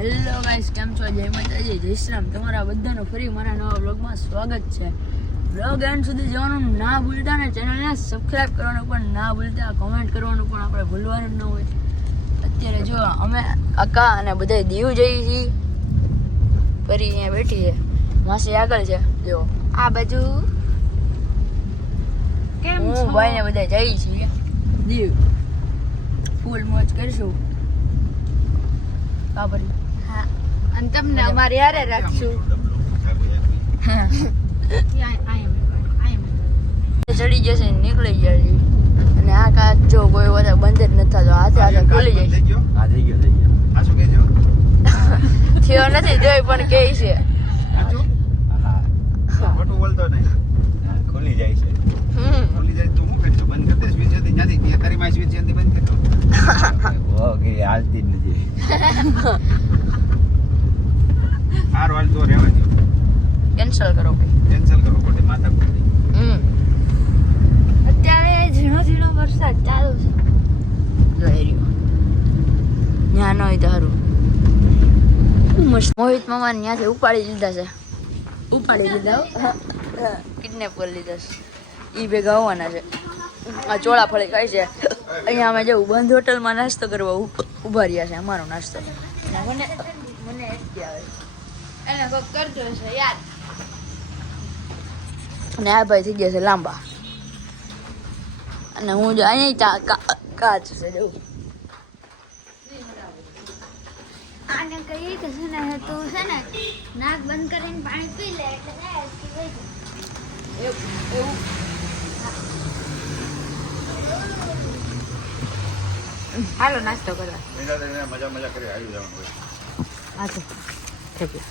Hello guys કેમ છો? જય માતાજી જય શ્રી રામ. તમારા બધાનું ફરી મારા નવા બ્લોગમાં સ્વાગત છે. બ્લોગ એન્ડ સુધી જવાનું ના ભૂલતા ને ચેનલને સબસ્ક્રાઇબ કરવાનું પણ ના ભૂલતા કમેન્ટ કરવાનું પણ આપણે ભૂલવાનું ન હોય. અત્યારે જો અમે કાકા અને બધા દીવ જઈએ છીએ. ફરી અહીંયા બેઠી છે. માસી આગળ છે. જો આ બાજુ કેમ હું ભાઈ ને બધા જઈએ છીએ. દીવ ફૂલ મોજ કરીશું. કાબરી હા અને તમને અમારે યારે રાખશું ચડી જશે નીકળી જાય અને આ કાચ જો કોઈ વધારે બંધ જ નથી થતો હાથે હાથે ખુલી જાય થયો નથી જોઈ પણ કે છે ખુલી જાય છે હમ. ખુલી જાય તો હું કરજો બંધ કરી દે સ્વિચ ત્યાંથી ત્યાં તારી માં સ્વિચ ત્યાંથી બંધ કરી દો ઓ હાલતી જ નથી હાર વાળ તો રહેવા દો કેન્સલ કરો કેન્સલ કરો ખોટી માતા કૂટી હમ. અત્યારે ઝીણો ઝીણો વરસાદ ચાલુ છે. રહ્યો. ત્યાં હોય તો સારું. મોહિત મામા ત્યાંથી ઉપાડી લીધા છે. ઉપાડી લીધા કિડનેપ કરી લીધા છે. એ ભેગા આવવાના છે. આ ચોળા ફળી ખાય છે. અહીંયા અમે જવું બંધ હોટલમાં નાસ્તો કરવા ઊભા રહ્યા છે અમારો નાસ્તો. મને મને એસટી આવે. એને કોક કરજો છે યાર. અને આ ભાઈ થઈ ગયા છે લાંબા. અને હું જો અહીંયા કાચ છે જવું આને કહીએ કે છે ને તું છે ને નાક બંધ કરીને પાણી પી લે એટલે. એવું હાલો નાસ્તો કરવા. મજા મજા કરી આવી જવાનું હોય. આ તો. થેપલા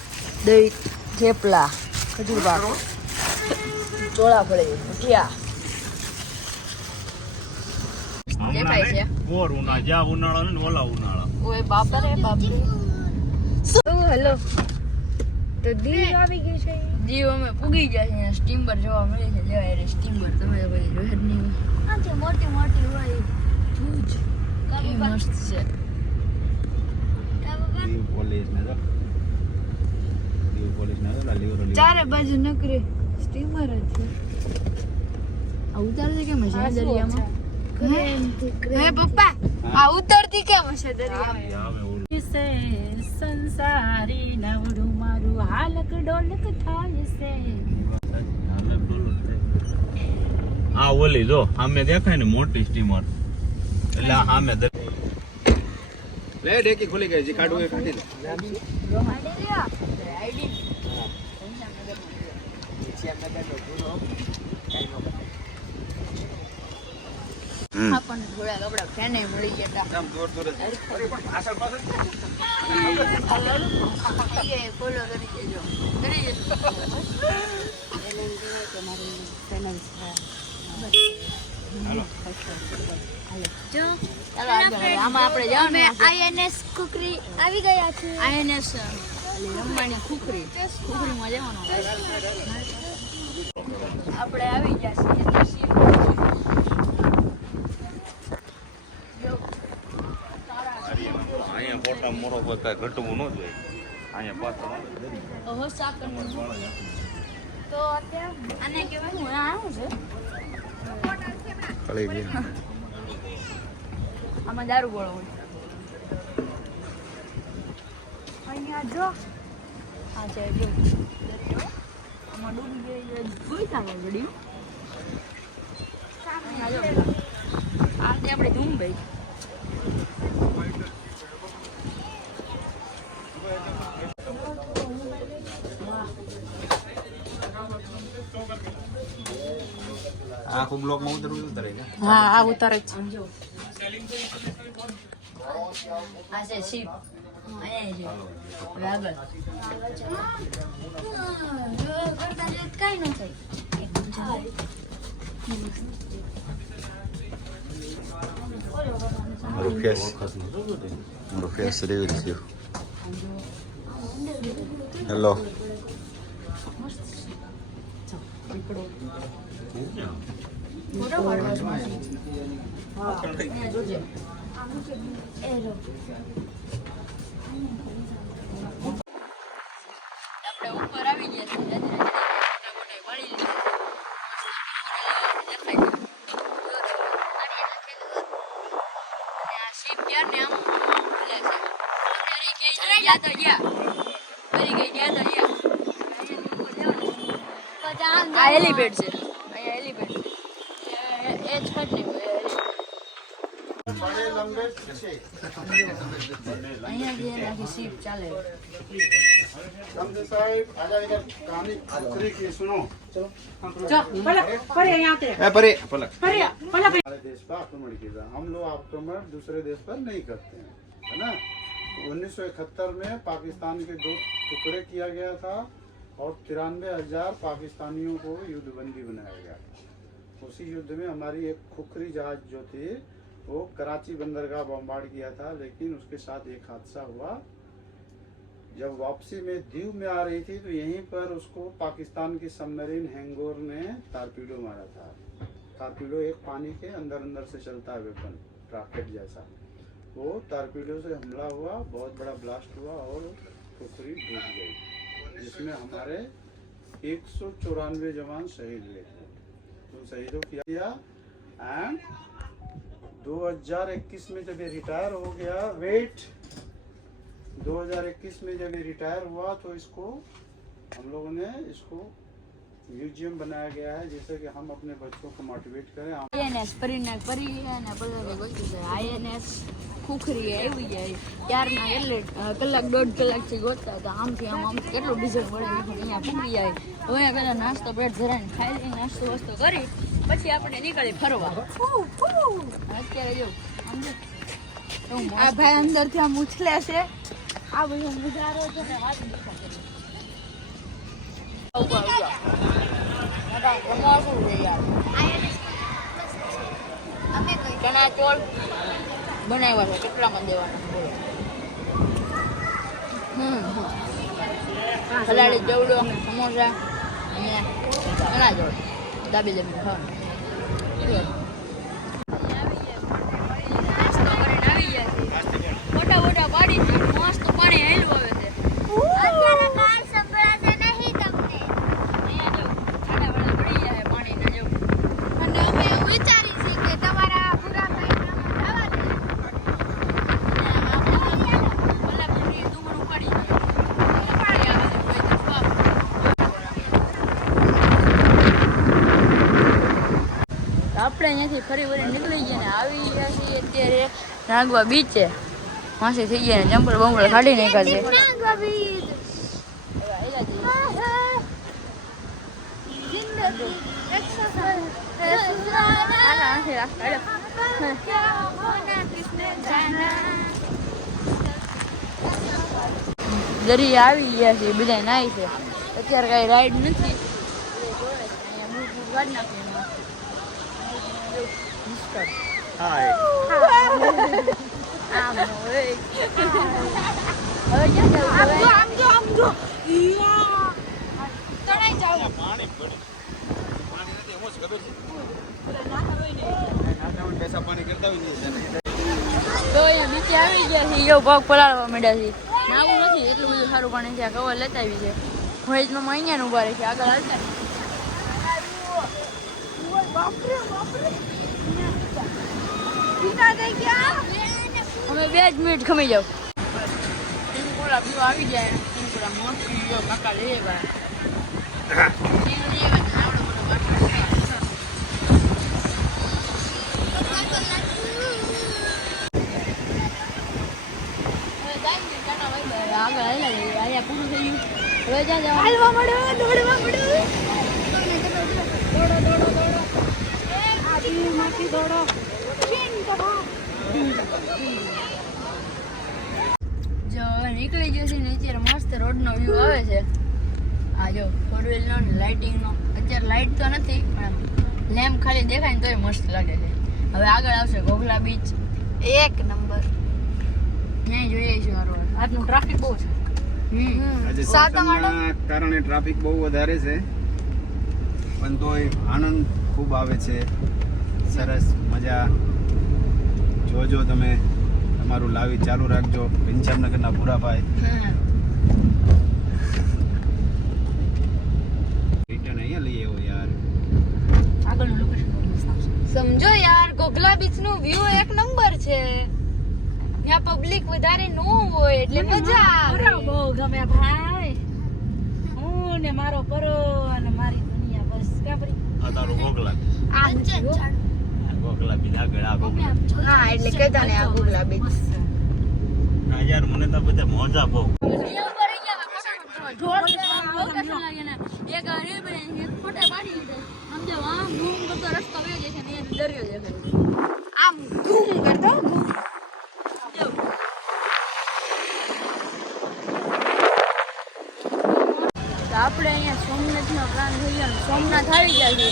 દહીં થેપલા ખજૂર પાક ચોળા ફળી મુઠિયા દેખાય છે. બોર ઉનાળા જ્યાં ઉનાળો ને ઓલા ઉનાળા. ઓય બાપા રે બાપરે હેલો. તો દીવ આવી ગઈ છે જીવ અમે પૂગી ગયા છે સ્ટીમર જોવા મળે છે. સ્ટીમર. તમે. આથી મોટી મોટી હોય. મસ્ત છે. દીવ પોલીસ ને દીવ પોલીસ ને તો ચારે બાજુ નકરી. સ્ટીમર જ છે. આ ઉતારે કેમ છે દરિયામાં? હે? પપ્પા? આ ઉતરતી કેમ હશે દરિયામાં? આવે ઓલું. છે સંસારી નવડું મારું હાલક ડોલક થાય છે હા ઓલી જો સામે દેખાય ને મોટી સ્ટીમર. એટલે આ સામે લે ડેકી ખુલી ગઈ છે કાઢવું એ કાઢી લે. આપણને થોડા કપડા ફેને મળી ગયા હતા દૂર દૂર જ. અરે પણ પાછળ પાછળ એ ફોલો કરી દેજો કરી દેજો જો ચાલો આમાં આપણે જવાનું છે. આઈએનએસ કુકરી આવી ગયા છે INS રમવાની ખુખરી ખુખરીમાં જવાનું આપણે આવી ગયા છીએ અહીંયા ફોટા મોરો પર ઘટવું ન જોઈએ. અહીંયા પાછળ ઓહો. તો અત્યારે આને કહેવાય હું આ છે? કળી આમાં દારૂ ગોળો હોય. અહીંયા જો. આ છે જો. દરિયો. આમાં ડૂબી ગઈ જોઈ થાય ઘડી આ જો આ તે આપણે આખું બ્લોકમાં ઉતરવું ઉતરે છે હા આ ઉતારે જ આ છે શીપ. જઈએ તો ન થાય મારું ફેસ મારું face ship here named Mount Pleasant. So આ એલિવેટ છે અહીંયા એલિવેટ એ જ કટની અહીંયા જે લાગી શીપ ચાલે સમજે સાહેબ આજા એક કહાની આચરી કે સુનો ચલો ચલો પલક પરે અહીંયા આતે એ પરે પલક પરે પલક पर आक्रमण किया हम लोग आक्रमण दूसरे देश पर नहीं करते हैं, है ना? उन्नीस सौ इकहत्तर में पाकिस्तान के दो टुकड़े किया गया था और तिरानवे हज़ार पाकिस्तानियों को युद्धबंदी बनाया गया उसी युद्ध में हमारी एक खुखरी जहाज़ जो थी, वो कराची बंदरगाह बम्बार्ड किया था, लेकिन उसके साथ एक हादसा हुआ। जब वापसी में दीव में आ रही थी तो यहीं पर उसको पाकिस्तान की सबमरीन हैंगोर ने टारपीडो मारा था। टारपीडो एक पानी के अंदर अंदर से चलता है वेपन रॉकेट जैसा। वो टारपीडो से हमला हुआ, बहुत बड़ा ब्लास्ट हुआ और टुकड़ी डूब गई, जिसमें हमारे एक सौ चौरानवे जवान शहीद हुए। थे तो शहीदों किया एंड 2021 में जब ये रिटायर हो गया वेट 2021 में जब ये रिटायर हुआ तो इसको हम लोगों ने इसको म्यूजियम बनाया गया है जिससे कि हम अपने बच्चों को मोटिवेट करें આઈએનએસ પરીને પરી અને બધા ગોતું છે આઈએનએસ ખુખરી આવી જાય ત્યારના એટલે અ, કલાક દોઢ કલાકથી ગોતતા હતા આમથી આમ આમ કેટલું ડીઝલ મળે અહીંયા પૂરી જાય હવે પેલા નાસ્તો પેટ ધરાઈને ખાઈ લઈને નાસ્તો વસ્તો કરી પછી આપણે નીકળી ફરવા અત્યારે જો સમજો કેવું મસ્ત. આ ભાઈ અંદર થી આમ ઉછલે છે આ બધો નજારો છે ને વાત ઉપર ઉપર છે ચણા ચોળ બનાવ્યા છે કેટલામાં દેવાના. ફલાડી ચવડો સમોસા ચણા ચોળ દાબી દાબી ખાવાનું મોટા મોટા પાડી મસ્ત પાણી હેલું આવે છે અત્યારે કાંઈ સંભળાશે નહીં તમને અહીંયા જો છાંટા વાળા પડી જાય પાણીના જો અને અમે એવું વિચારી છીએ કે તમારા પૂરા ભાઈ જવા દે કોલ્હાપુરની દુબળું પડી જાય પાણી આવે છે કોઈ તો બાપ. આપણે અહીંયાથી ફરી નીકળી ગયા ને આવી ગયા છીએ અત્યારે નાગવા બીચે માસી થઈ ગયા ને જંપલ બંપલ કાઢી નાખ્યા છે. દરી આવી ગયા છે બધા નાય છે. અત્યારે કઈ રાઈડ નથી. Mister hi. આમ. હવે ક્યાં જવું હવે આમ જો આમ જો તણાઈ જાવ પાણી પડી. પાણી નથી એમ જ ખબર છે. પૈસા પાણી કરતા હોય ને તો એ નીચે આવી ગયા છે યો પગ પલાળવા માંડ્યા છે નાવું નથી એટલું બધું સારું પાણી છે આ કવર લેતા આવી છે. હોઈજમાં અહીંયા ઊભા રહે છે. આગળ હાલતા. અમે બે જ મિનિટ ખમી જાવ સિંગોડા પીવા આવી જાય સિંગોડા મોટી જો કાકા લઈ આવ્યા સિંગ લઈ આવ્યા ને આવડો બધો બાટલો લઈ આવ્યા. હવે જાય ને ટાટા બાય બાય. આગળ હાલ્યા જઈએ. અહીંયા પૂરું થઈ ગયું જો હવે નીકળી જશે ને અત્યારે મસ્ત રોડનો વ્યૂ આવે છે. આ જો ફોર વ્હીલનો ને લાઇટિંગનો અત્યારે લાઇટ તો નથી પણ લેમ્પ ખાલી દેખાય ને તોય મસ્ત લાગે છે. હવે આગળ આવશે ગોગલા બીચ એક નંબર. ત્યાં જોઈએ છીએ આ આજનું ટ્રાફિક બહુ છે. કારણે ટ્રાફિક બહુ વધારે છે. પણ તોય આનંદ ખૂબ આવે છે. સરસ મજા. જોજો તમે તમારું લાવી ચાલુ રાખજો. ઘનશ્યામનગરના ભૂરાભાઈ રિટર્ન અહીંયા સમજો યાર ગોગલા બીચનું વ્યૂ એક નંબર છે. ત્યાં પબ્લિક વધારે નો હોય એટલે મજા આવે. બહુ ગમે ભાઈ. હું ને મારો પરો અને મારી દુનિયા બસ. કાપરી આ તારો ગોગલા. આ જ ઝાડ. આ ગોગલા હા એટલે કહેતા ને આ ગુલાબી. ના યાર મને તો બધા મોજા બહુ. આમ ઘૂમ કરતો ઘૂમ તો આપણે અહીંયા સોમનાથનો પ્લાન થઈ ગયો સોમનાથ આવી ગયા છે.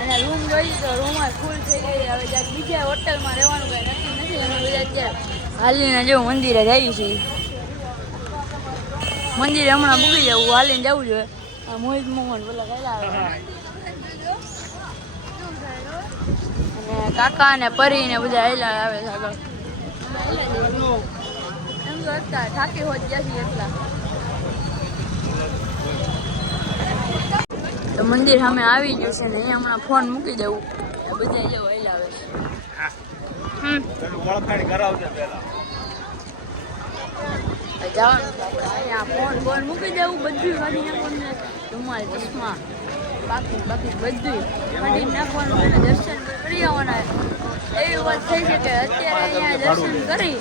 અને રૂમ જોઈએ તો રૂમ ફૂલ થઈ ગઈ. હવે જ્યાં બીજા હોટલમાં રહેવાનું કંઈ નક્કી નથી. અમે બધા અત્યારે હાલીને જેવું મંદિરે જઈએ છીએ. મંદિરે હમણાં મૂકી જવું હાલીને જવું જોઈએ. આ મોહિત મોહન પેલા ગયેલા આવે. અને કાકા ને પરી ને બધા હેલા આવે છે આગળ. એમ તો હતા થાકી હોત ગયા છીએ એટલા. તો મંદિર સામે આવી ગયું છે ને અહીંયા હમણાં ફોન મૂકી દેવું. બધા જેવો હેલા આવે છે. ઓળખાણ કરાવજે પેલા જવાનું છે આપણે. અહીંયા ફોન ફોન મૂકી દેવું બધું કાઢી નાખવાનું ચશ્મા બાકી બાકી બધું કાઢી નાખવાનું અને દર્શન કરી આવવાના એવી વાત થઈ છે કે અત્યારે અહીંયા દર્શન કરી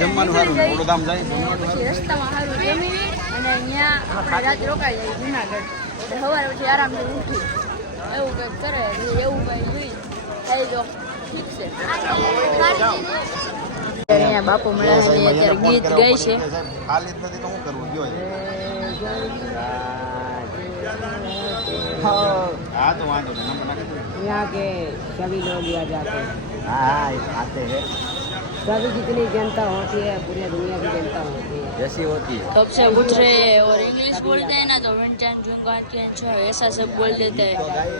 જમવાનું સારું રસ્તામાં સારું જમી અને અહીંયા રાત રોકાઈ જાય જુનાગઢ. સવારે પછી આરામથી ઉઠી. એવું કંઈક કરે એવું કંઈ જોઈ. થઈ જો ઠીક છે. બાપુ મેળાની ગીત ગઈ છે. ખાલી નથી તો શું હા. તો વાંધો નહીં નંબર કે સભી લોગ યા જાતે. હા આતે હે सभी जितनी जनता होती है पूरी दुनिया की जनता होती है जैसी होती है कब से पूछ रहे हैं और इंग्लिश बोलते हैं ना तो वेंचान जुंगा के छो ऐसा सब बोल देते हैं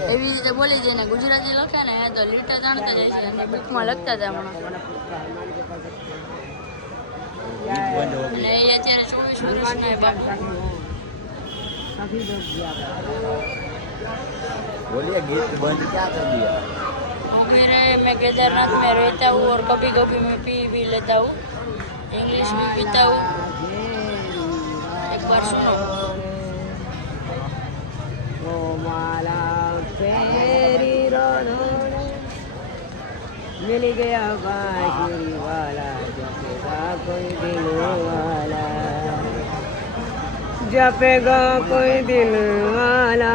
એવી રીતે બોલી દે ને ગુજરાતી લખે ને એ તો લીટા જાણતા જાય છે અને બુકમાં લખતા હતા હમણાં અને એ અત્યારે ચોવીસ વર્ષના એ બાપુ सभी लोग जाते बोलिए गीत बंद क्या कर दिया वो कह रहे हैं मैं केदारनाथ में रहता हूँ और कभी कभी मैं पी भी लेता हूँ इंग्लिश भी पीता हूँ एक बार सुनो ओ माला फेरी रोनोड़े मिल गया बांसुरी वाला जपेगा कोई दिल वाला जपेगा कोई दिल वाला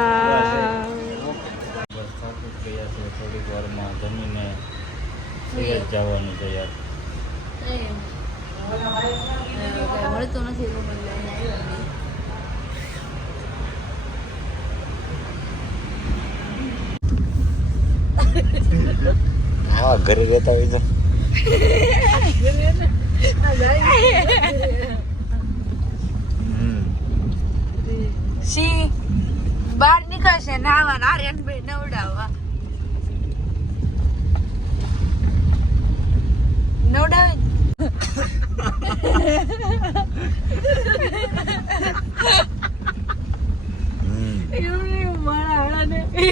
શહેર જવાનું છે યાર. મળતું નથી હા ઘરે રહેતા હોય તો. સી બહાર નીકળશે નાવા નારાયણભાઈ નવડાવવા.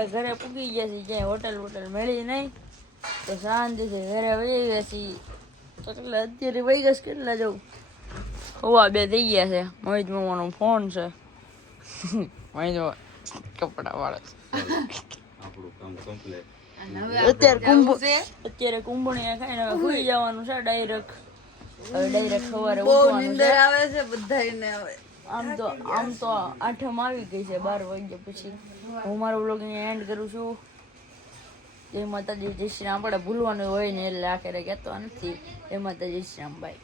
આપણે ઘરે પૂગી ગયા છીએ ક્યાંય હોટલ વોટલ મળી નહીં. તો શાંતિથી ઘરે વહી ગયા છીએ. તો કેટલા અત્યારે વહી ગયા કેટલા જવું? હોવા બે થઈ ગયા છે. મોહિત મામાનો ફોન છે. મોહિત કપડા વાળા આપણું અત્યારે કુંભ અત્યારે કુંભણી ખાઈને હવે સુઈ જવાનું છે ડાયરેક્ટ હવે ડાયરેક્ટ સવારે ઉઠવાનું છે. આવે છે બધાને હવે. આમ તો આમ તો આઠમ આવી ગઈ છે બાર વાગ્યા પછી. હું મારો બ્લોગ એન્ડ કરું છું. જય માતાજી, જય શ્રી રામ. આપણે ભૂલવાનું હોય ને એટલે આખરે કહેતો નથી. જય માતાજી શ્રી રામ. બાય